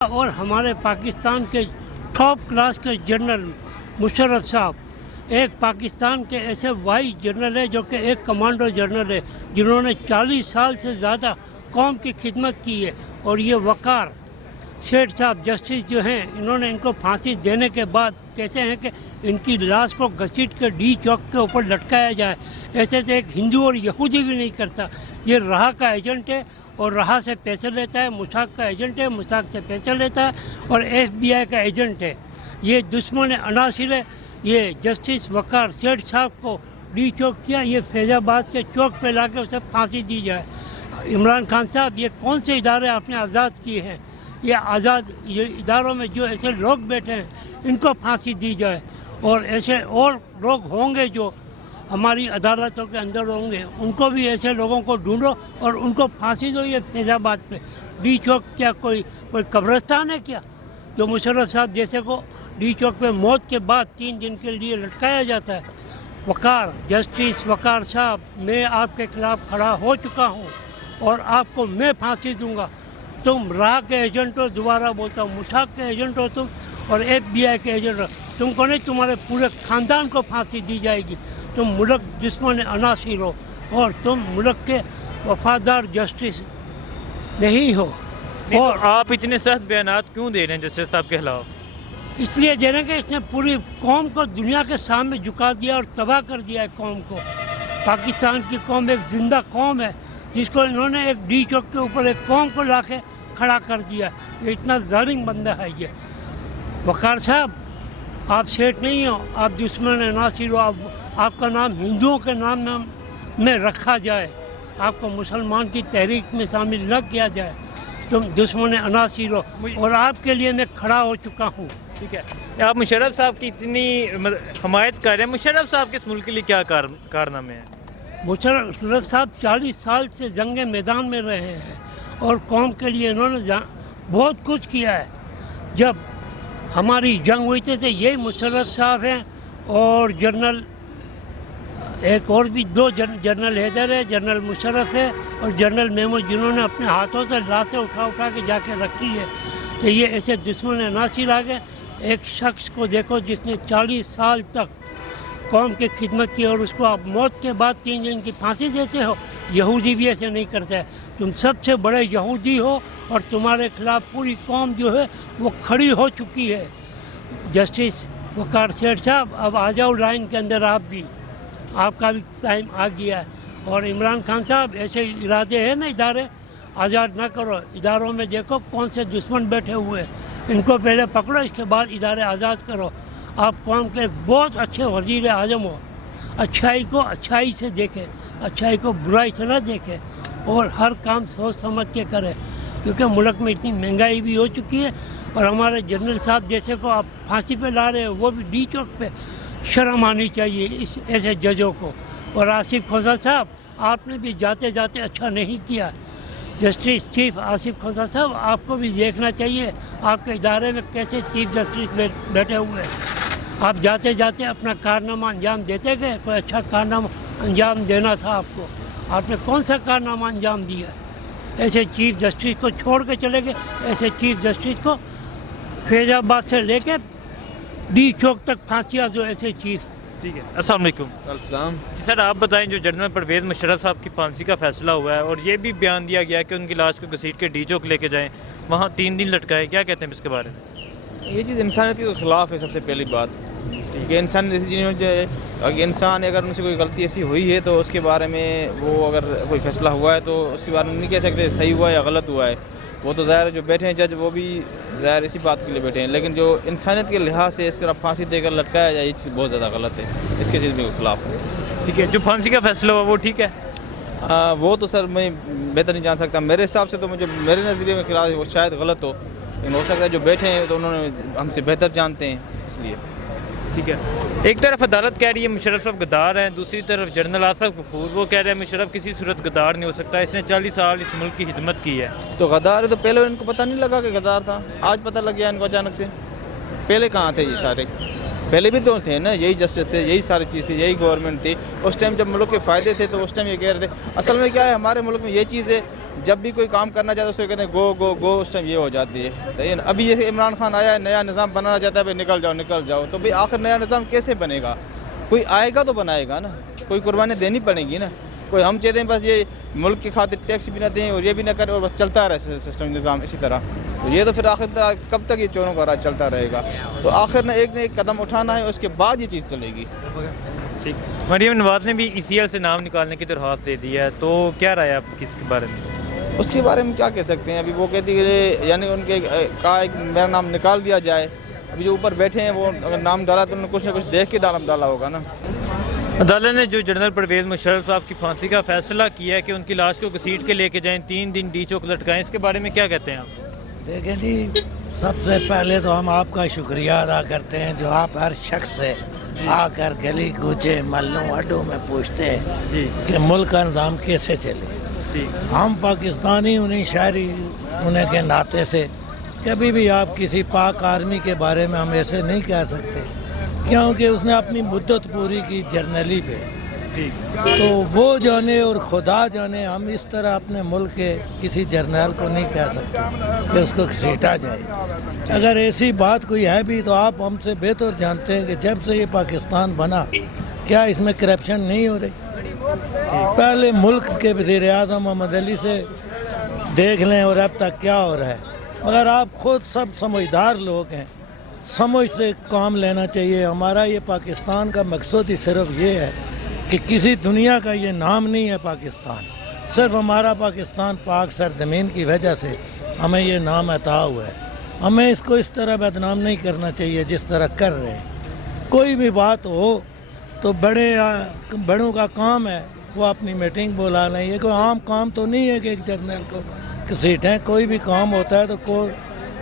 اور ہمارے پاکستان کے ٹاپ کلاس کے جنرل مشرف صاحب ایک پاکستان کے ایسے وائس جنرل ہے جو کہ ایک کمانڈو جنرل ہے جنہوں نے 40 سال سے زیادہ قوم کی خدمت کی ہے. اور یہ وقار سیٹھ صاحب جسٹس جو ہیں انہوں نے ان کو پھانسی دینے کے بعد کہتے ہیں کہ ان کی لاش کو گھسیٹ کے ڈی چوک کے اوپر لٹکایا جائے. ایسے تو ایک ہندو اور یہودی بھی نہیں کرتا. یہ رہا کا ایجنٹ ہے اور رہا سے پیسے لیتا ہے، مشاق کا ایجنٹ ہے، مشاق سے پیسے لیتا ہے اور FBI کا ایجنٹ ہے. یہ دشمن عناصر ہے. یہ جسٹس وقار سیٹھ صاحب کو ڈی چوک کیا، یہ فیض آباد کے چوک پہ لا کے اسے پھانسی دی جائے. عمران خان صاحب یہ کون سے ادارے آپ نے آزاد کیے ہیں؟ یہ آزاد اداروں میں جو ایسے لوگ بیٹھے ہیں ان کو پھانسی دی جائے. اور ایسے اور لوگ ہوں گے جو ہماری عدالتوں کے اندر ہوں گے، ان کو بھی ایسے لوگوں کو ڈھونڈو اور ان کو پھانسی دو. یہ فیض آباد پہ ڈی چوک کیا کوئی قبرستان ہے کیا جو مشرف صاحب جیسے کو ڈی چوک پہ موت کے بعد 3 دن کے لیے لٹکایا جاتا ہے؟ وقار جسٹس وقار صاحب، میں آپ کے خلاف کھڑا ہو چکا ہوں اور آپ کو میں پھانسی دوں گا. تم راہ کے ایجنٹ ہو، دوبارہ بولتا ہوں، مشاق کے ایجنٹ ہو تم اور FBI کے ایجنٹ ہو. تم کو نہیں، تمہارے پورے خاندان کو پھانسی دی جائے گی. تم ملک دشمن عناصر ہو اور تم ملک کے وفادار جسٹس نہیں ہو. اور آپ اتنے سخت بیانات کیوں دے رہے ہیں جسٹس صاحب کے خلاف؟ اس لیے دے رہے ہیں کہ اس نے پوری قوم کو دنیا کے سامنے جھکا دیا اور تباہ کر دیا ہے قوم کو. پاکستان کی قوم ایک زندہ قوم ہے جس کو انہوں نے ایک ڈی چوک کے اوپر ایک قوم کو لا کے کھڑا کر دیا. یہ اتنا ظالم بندہ ہے یہ. وقار صاحب، آپ سیٹھ نہیں ہو، آپ دشمن عناصر ہو. آپ کا نام ہندوؤں کے نام میں رکھا جائے، آپ کو مسلمان کی تحریک میں شامل نہ کیا جائے. تم دشمن عناصر ہو اور آپ کے لیے میں کھڑا ہو چکا ہوں. ٹھیک ہے، آپ مشرف صاحب کی اتنی حمایت کر رہے ہیں. مشرف صاحب کس ملک کے لیے کیا کارنامے ہیں؟ مشرف صاحب 40 سال سے جنگ میدان میں رہے ہیں اور قوم کے لیے انہوں نے بہت کچھ کیا ہے. جب ہماری جنگ ہوئی تھی یہی مشرف صاحب ہیں اور جنرل ایک اور بھی 2 جنرل حیدر ہے، جنرل مشرف ہے اور جنرل میمون، جنہوں نے اپنے ہاتھوں سے لاشیں اٹھا کے جا کے رکھی ہے. کہ یہ ایسے دشمن عناصر آ گئے. ایک شخص کو دیکھو جس نے 40 سال تک قوم کی خدمت کی اور اس کو آپ موت کے بعد 3 دن کی پھانسی دیتے ہو. یہودی بھی ایسے نہیں کرتا ہے. تم سب سے بڑے یہودی ہو اور تمہارے خلاف پوری قوم جو ہے وہ کھڑی ہو چکی ہے. جسٹس وقار سیٹھ صاحب، اب آ جاؤ لائن کے اندر. آپ بھی، آپ کا بھی ٹائم آ گیا ہے. اور عمران خان صاحب، ایسے ارادے ہیں نا ادارے آزاد نہ کرو. اداروں میں دیکھو کون سے دشمن بیٹھے ہوئے ہیں، ان کو پہلے پکڑو، اس کے بعد ادارے آزاد کرو. آپ قوم کے ایک بہت اچھے وزیر اعظم ہو. اچھائی کو اچھائی سے دیکھیں، اچھائی کو برائی سے نہ دیکھیں اور ہر کام سوچ سمجھ کے کریں. کیونکہ ملک میں اتنی مہنگائی بھی ہو چکی ہے اور ہمارے جنرل صاحب جیسے کو آپ پھانسی پہ لا رہے ہیں، وہ بھی ڈی چوک پہ. شرم آنی چاہیے اس ایسے ججوں کو. اور آصف کھوسہ صاحب، آپ نے بھی جاتے جاتے اچھا نہیں کیا. جسٹس چیف آصف کھوسہ صاحب، آپ کو بھی دیکھنا چاہیے آپ کے ادارے میں کیسے چیف جسٹس بیٹھے ہوئے ہیں. آپ جاتے جاتے اپنا کارنامہ انجام دیتے گئے. کوئی اچھا کارنامہ انجام دینا تھا آپ کو. آپ نے کون سا کارنامہ انجام دیا؟ ایسے چیف جسٹس کو چھوڑ کے چلے گئے. ایسے چیف جسٹس کو فیض آباد سے لے کے ڈی چوک تک پھانسیاں دو ایسے چیف. ٹھیک ہے، السلام علیکم. السلام. جی سر، آپ بتائیں، جو جنرل پرویز مشرف صاحب کی پھانسی کا فیصلہ ہوا ہے اور یہ بھی بیان دیا گیا کہ ان کی لاش کو گھسیٹ کے ڈی چوک لے کے جائیں، وہاں 3 دن لٹکائیں، کیا کہتے ہیں اس کے بارے میں؟ یہ چیز انسانیت کے خلاف ہے. سب سے پہلی بات ٹھیک ہے، انسان ایسی چیزیں، انسان اگر ان سے کوئی غلطی ایسی ہوئی ہے تو اس کے بارے میں وہ اگر کوئی فیصلہ ہوا ہے تو اس کے بارے میں نہیں کہہ سکتے صحیح ہوا ہے یا غلط ہوا ہے. وہ تو ظاہر ہے جو بیٹھے ہیں جج، وہ بھی ظاہر اسی بات کے لیے بیٹھے ہیں. لیکن جو انسانیت کے لحاظ سے اس طرح پھانسی دے کر لٹکایا جائے، یہ چیز بہت زیادہ غلط ہے. اس کے چیز میں خلاف ہے. ٹھیک ہے، جو پھانسی کا فیصلہ ہوا وہ ٹھیک ہے؟ وہ تو سر میں بہتر نہیں جان سکتا. میرے حساب سے تو مجھے، میرے نظریے میں خلاف وہ شاید غلط ہو، لیکن ہو سکتا ہے جو بیٹھے ہیں تو انہوں نے ہم سے بہتر جانتے ہیں اس لیے. ٹھیک ہے، ایک طرف عدالت کہہ رہی ہے مشرف صاحب غدار ہیں، دوسری طرف جنرل آصف غفور وہ کہہ رہے ہیں مشرف کسی صورت غدار نہیں ہو سکتا، اس نے 40 سال اس ملک کی خدمت کی ہے. تو غدار ہے تو پہلے ان کو پتہ نہیں لگا کہ غدار تھا؟ آج پتہ لگ گیا ان کو اچانک سے. پہلے کہاں تھے یہ سارے؟ پہلے بھی تو تھے نا، یہی جسٹس تھے، یہی ساری چیز تھی، یہی گورنمنٹ تھی. اس ٹائم جب ملک کے فائدے تھے تو اس ٹائم یہ کہہ رہے تھے. اصل میں کیا ہے، ہمارے ملک میں یہ چیز ہے، جب بھی کوئی کام کرنا چاہتا ہے اس کو کہتے ہیں گو گو گو، اس ٹائم یہ ہو جاتی ہے. صحیح ہے نا. ابھی یہ عمران خان آیا ہے، نیا نظام بنانا چاہتا ہے، بھائی نکل جاؤ. تو بھئی آخر نیا نظام کیسے بنے گا؟ کوئی آئے گا تو بنائے گا نا، کوئی قربانی دینی پڑے گی نا. کوئی ہم چاہتے ہیں بس یہ ملک کی خاطر ٹیکس بھی نہ دیں اور یہ بھی نہ کریں اور بس چلتا رہے سسٹم نظام اسی طرح. تو یہ تو پھر آخر کب تک یہ چوروں کا راج چلتا رہے گا؟ تو آخر نہ ایک قدم اٹھانا ہے، اس کے بعد یہ چیز چلے گی. ٹھیک. مریم نواز نے بھی ECL سے نام نکالنے کی درخواست دے دی ہے، تو کیا رائے آپ کی اس کے بارے میں؟ اس کے بارے میں کیا کہہ سکتے ہیں؟ ابھی وہ کہتی ہے یعنی ان کے کہا میرا نام نکال دیا جائے. ابھی جو اوپر بیٹھے ہیں وہ اگر نام ڈالا تو انہوں نے کچھ نہ کچھ دیکھ کے ڈالا ہوگا نا. عدالت نے جو جنرل پرویز مشرف صاحب کی پھانسی کا فیصلہ کیا ہے کہ ان کی لاش کو گھسیٹ کے لے کے جائیں، 3 دن ڈی چوک لٹکائیں، اس کے بارے میں کیا کہتے ہیں آپ؟ دیکھیں جی، سب سے پہلے تو ہم آپ کا شکریہ ادا کرتے ہیں جو آپ ہر شخص سے آ کر گلی کوچے محلوں اڈوں میں پوچھتے ہیں کہ ملک کا نظام کیسے چلے. ہم پاکستانی انہیں شہری ہونے کے ناطے سے کبھی بھی آپ کسی پاک آرمی کے بارے میں ہم ایسے نہیں کہہ سکتے، کیونکہ اس نے اپنی مدت پوری کی جرنلی پہ. تو وہ جانے اور خدا جانے، ہم اس طرح اپنے ملک کے کسی جرنیل کو نہیں کہہ سکتے کہ اس کو گھسیٹا جائے. اگر ایسی بات کوئی ہے بھی تو آپ ہم سے بہتر جانتے ہیں کہ جب سے یہ پاکستان بنا کیا اس میں کرپشن نہیں ہو رہی؟ پہلے ملک کے وزیر اعظم محمد علی سے دیکھ لیں اور اب تک کیا ہو رہا ہے. مگر آپ خود سب سمجھدار لوگ ہیں، سمجھ سے کام لینا چاہیے. ہمارا یہ پاکستان کا مقصد ہی صرف یہ ہے کہ کسی دنیا کا یہ نام نہیں ہے پاکستان، صرف ہمارا پاکستان پاک سرزمین کی وجہ سے ہمیں یہ نام عطا ہوا ہے. ہمیں اس کو اس طرح بدنام نہیں کرنا چاہیے جس طرح کر رہے ہیں. کوئی بھی بات ہو تو بڑوں کا کام ہے وہ اپنی میٹنگ بلا لیں. یہ کوئی عام کام تو نہیں ہے کہ ایک جرنیل کو گھسیٹیں. کوئی بھی کام ہوتا ہے تو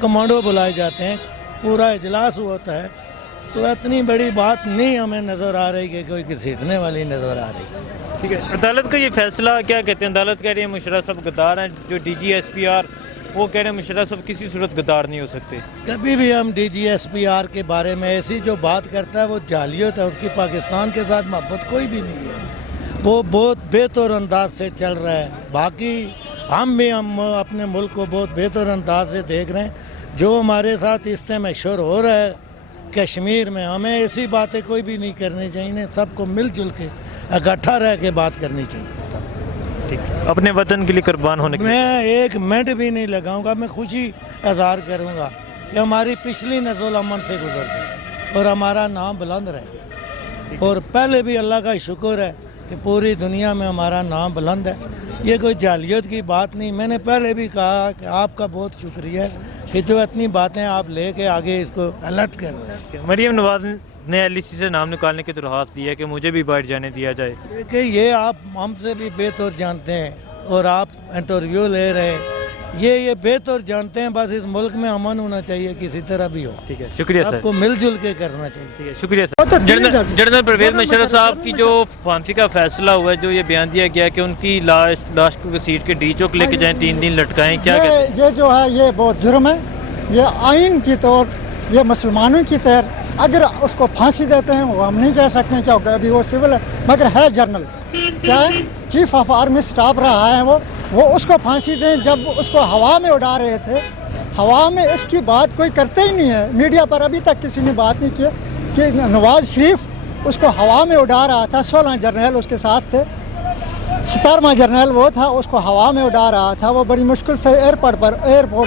کمانڈو بلائے جاتے ہیں، پورا اجلاس ہوتا ہے. تو اتنی بڑی بات نہیں ہمیں نظر آ رہی کہ کوئی گھسیٹنے والی نظر آ رہی. ٹھیک ہے. عدالت کا یہ فیصلہ کیا کہتے ہیں؟ عدالت کہہ رہی ہے مشرف صاحب غدار ہیں. جو DG SPR وہ کہہ رہے ہیں مشرف صاحب کسی صورت غدار نہیں ہو سکتے. کبھی بھی ہم DG SPR کے بارے میں ایسی جو بات کرتا ہے وہ جعلیت ہے. اس کی پاکستان کے ساتھ محبت کوئی بھی نہیں ہے. وہ بہت بہتر انداز سے چل رہا ہے. باقی ہم اپنے ملک کو بہت بہتر انداز سے دیکھ رہے ہیں. جو ہمارے ساتھ اس ٹائم ایشور ہو رہا ہے کشمیر میں، ہمیں ایسی باتیں کوئی بھی نہیں کرنی چاہیے. سب کو مل جل کے اکٹھا رہ کے بات کرنی چاہیے. ٹھیک. اپنے وطن کے لیے قربان ہونے کے لیے میں ایک منٹ بھی نہیں لگاؤں گا. میں خوشی اظہار کروں گا کہ ہماری پچھلی نسل امن سے گزر جائے اور ہمارا نام بلند رہے. اور پہلے بھی اللہ کا شکر ہے کہ پوری دنیا میں ہمارا نام بلند ہے. یہ کوئی جعلیت کی بات نہیں. میں نے پہلے بھی کہا کہ آپ کا بہت شکریہ کہ جو اتنی باتیں آپ لے کے آگے اس کو الرٹ کر رہے ہیں. مریم نواز نے LEC سے نام نکالنے کی درخواست دی ہے کہ مجھے بھی بائٹ جانے دیا جائے. کہ یہ آپ ہم سے بھی بہتر جانتے ہیں اور آپ انٹرویو لے رہے ہیں. یہ بہتر جانتے ہیں. بس اس ملک میں امن ہونا چاہیے کسی طرح بھی ہو. ٹھیک ہے. شکریہ سر. سب کو مل جل کے کرنا چاہیے. ٹھیک ہے. شکریہ سر. جنرل پرویز مشرف صاحب کی جو پھانسی کا فیصلہ ہوا ہے، جو یہ بیان دیا گیا کہ ان کی لاش کو گھسیٹ کے ڈی چوک لے کے جائیں، 3 دن لٹکائیں، کیا کہتے ہیں؟ یہ جو ہے یہ بہت جرم ہے. یہ آئین کی طور، یہ مسلمانوں کی طرح اگر اس کو پھانسی دیتے ہیں وہ ہم نہیں کہہ سکتے ہیں کیونکہ ابھی وہ سول ہے، مگر ہے جنرل. کیا ہے؟ چیف آف آرمی اسٹاف رہا ہے وہ اس کو پھانسی دیں. جب اس کو ہوا میں اڑا رہے تھے، ہوا میں اس کی بات کوئی کرتے ہی نہیں ہے. میڈیا پر ابھی تک کسی نے بات نہیں کی کہ نواز شریف اس کو ہوا میں اڑا رہا تھا. 16 جرنیل اس کے ساتھ تھے، 17واں جرنیل وہ تھا، اس کو ہوا میں اڑا رہا تھا. وہ بڑی مشکل سے ایئرپورٹ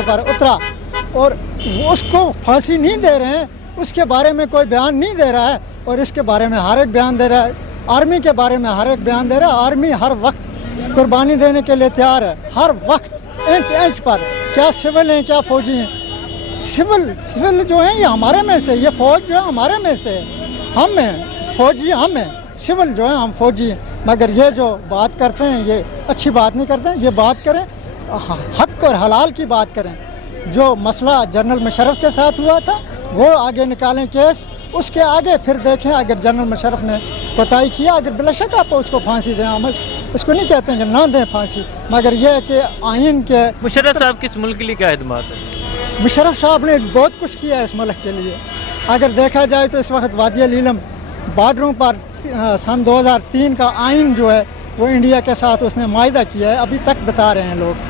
پر اترا اور اس کو پھانسی نہیں دے رہے ہیں. اس کے بارے میں کوئی بیان نہیں دے رہا ہے اور اس کے بارے میں ہر ایک بیان دے رہا ہے. آرمی کے بارے میں ہر ایک بیان دے رہا ہے. آرمی ہر وقت قربانی دینے کے لیے تیار ہے، ہر وقت انچ انچ پر. کیا سول ہیں کیا فوجی ہیں. سول جو ہیں یہ ہمارے میں سے، یہ فوج جو ہے ہمارے میں سے، ہم ہیں فوجی، ہم ہیں. سول جو ہیں ہم فوجی ہیں. مگر یہ جو بات کرتے ہیں یہ اچھی بات نہیں کرتے ہیں. یہ بات کریں حق اور حلال کی بات کریں. جو مسئلہ جنرل مشرف کے ساتھ ہوا تھا وہ آگے نکالیں کیس. اس کے آگے پھر دیکھیں اگر جنرل مشرف نے کوتاہی کیا، اگر بلا شک آپ اس کو پھانسی دیں. ہم اس کو نہیں کہتے ہیں کہ نہ دیں پھانسی، مگر یہ کہ آئین کے. مشرف صاحب کس ملک کے لیے کیا خدمات ہیں؟ مشرف صاحب نے بہت کچھ کیا ہے اس ملک کے لیے. اگر دیکھا جائے تو اس وقت وادی نیلم بارڈروں پر سن 2003 کا آئین جو ہے وہ انڈیا کے ساتھ اس نے معاہدہ کیا ہے. ابھی تک بتا رہے ہیں لوگ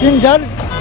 3